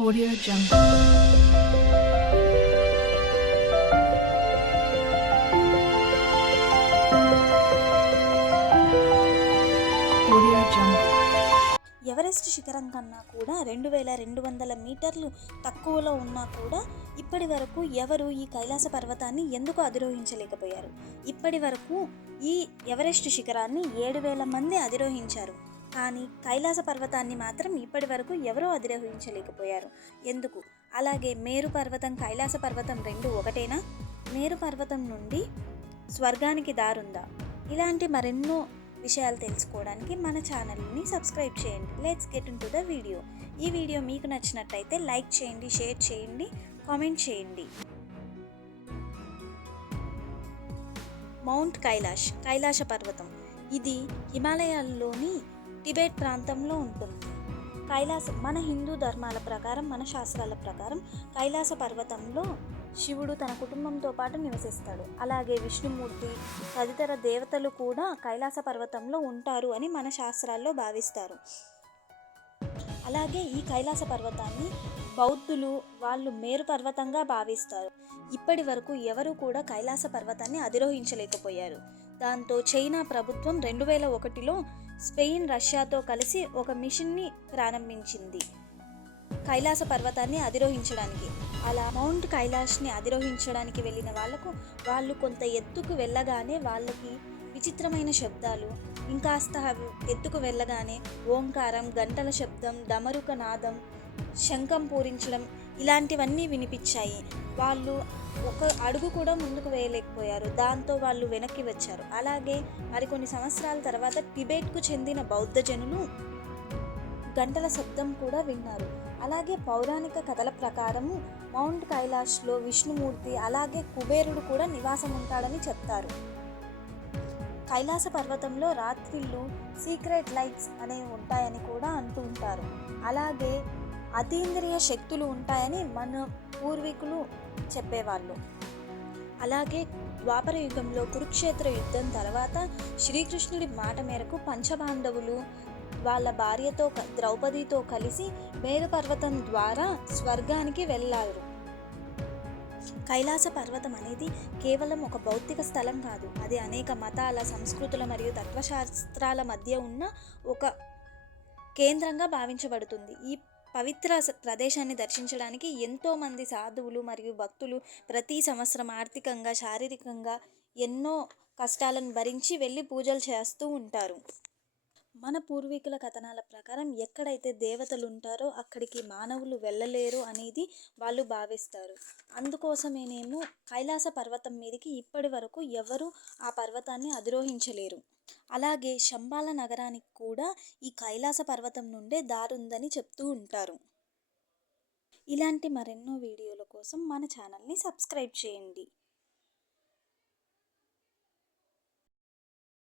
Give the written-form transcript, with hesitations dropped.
Audio Jungle. Audio Jungle. Everest శిఖరం కన్నా కూడా 2200 మీటర్లు తక్కువలో ఉన్నా కూడా ఇప్పటి వరకు ఎవరు ఈ కైలాస పర్వతాన్ని ఎందుకు అధిరోహించలేకపోయారు? ఇప్పటి వరకు ఈ ఎవరెస్ట్ శిఖరాన్ని 7000 మంది అధిరోహించారు. కానీ కైలాస పర్వతాన్ని మాత్రం ఇప్పటి వరకు ఎవరూ అధిరోహించలేకపోయారు. ఎందుకు? అలాగే మేరు పర్వతం, కైలాస పర్వతం రెండు ఒకటేనా? మేరు పర్వతం నుండి స్వర్గానికి దారుందా? ఇలాంటి మరెన్నో విషయాలు తెలుసుకోవడానికి మన ఛానల్ని సబ్స్క్రైబ్ చేయండి. Let's get in to the video. ఈ వీడియో మీకు నచ్చినట్టయితే లైక్ చేయండి, షేర్ చేయండి, కామెంట్ చేయండి. మౌంట్ కైలాష్, కైలాస పర్వతం. ఇది హిమాలయాల్లోని టిబెట్ ప్రాంతంలో ఉంటుంది. మన హిందూ ధర్మాల ప్రకారం, మన శాస్త్రాల ప్రకారం కైలాస పర్వతంలో శివుడు తన కుటుంబంతో పాటు నివసిస్తాడు. అలాగే విష్ణుమూర్తి తదితర దేవతలు కూడా కైలాస పర్వతంలో ఉంటారు అని మన శాస్త్రాల్లో భావిస్తారు. అలాగే ఈ కైలాస పర్వతాన్ని బౌద్ధులు వాళ్ళు మేరు పర్వతంగా భావిస్తారు. ఇప్పటి వరకు ఎవరు కూడా కైలాస పర్వతాన్ని అధిరోహించలేకపోయారు. దాంతో చైనా ప్రభుత్వం 2001లో స్పెయిన్, రష్యాతో కలిసి ఒక మిషన్ని ప్రారంభించింది కైలాస పర్వతాన్ని అధిరోహించడానికి. అలా మౌంట్ కైలాష్ని అధిరోహించడానికి వెళ్ళిన వాళ్ళు కొంత ఎత్తుకు వెళ్ళగానే వాళ్ళకి విచిత్రమైన శబ్దాలు, ఇంకాస్త ఎత్తుకు వెళ్ళగానే ఓంకారం, గంటల శబ్దం, డమరుక నాదం, శంఖం పూరించడం ఇలాంటివన్నీ వినిపించాయి. వాళ్ళు ఒక అడుగు కూడా ముందుకు వేయలేకపోయారు. దాంతో వాళ్ళు వెనక్కి వచ్చారు. అలాగే మరికొన్ని సంవత్సరాల తర్వాత టిబెట్కు చెందిన బౌద్ధ జనులు గంటల శబ్దం కూడా విన్నారు. అలాగే పౌరాణిక కథల ప్రకారము మౌంట్ కైలాష్లో విష్ణుమూర్తి అలాగే కుబేరుడు కూడా నివాసం ఉంటాడని చెప్తారు. కైలాస పర్వతంలో రాత్రిళ్ళు సీక్రెట్ లైట్స్ అనేవి ఉంటాయని కూడా అంటూ ఉంటారు. అలాగే అతీంద్రియ శక్తులు ఉంటాయని మన పూర్వీకులు చెప్పేవాళ్ళు. అలాగే ద్వాపర యుగంలో కురుక్షేత్ర యుద్ధం తర్వాత శ్రీకృష్ణుడి మాట మేరకు పంచపాండవులు వాళ్ళ భార్యతో ద్రౌపదితో కలిసి మేరు పర్వతం ద్వారా స్వర్గానికి వెళ్ళారు. కైలాస పర్వతం అనేది కేవలం ఒక భౌతిక స్థలం కాదు. అది అనేక మతాల, సంస్కృతుల మరియు తత్వశాస్త్రాల మధ్య ఉన్న ఒక కేంద్రంగా భావించబడుతుంది. ఈ పవిత్ర ప్రదేశాన్ని దర్శించడానికి ఎంతోమంది సాధువులు మరియు భక్తులు ప్రతి సంవత్సరం ఆర్థికంగా, శారీరకంగా ఎన్నో కష్టాలను భరించి వెళ్ళి పూజలు చేస్తూ ఉంటారు. మన పూర్వీకుల కథనాల ప్రకారం ఎక్కడైతే దేవతలు ఉంటారో అక్కడికి మానవులు వెళ్ళలేరు అనేది వాళ్ళు భావిస్తారు. అందుకోసమేనేమో కైలాస పర్వతం మీదకి ఇప్పటి వరకు ఎవరు ఆ పర్వతాన్ని అధిరోహించలేరు. అలాగే శంబాల నగరానికి కూడా ఈ కైలాస పర్వతం నుండే దారుందని చెప్తూ ఉంటారు. ఇలాంటి మరెన్నో వీడియోల కోసం మన ఛానల్ని సబ్స్క్రైబ్ చేయండి.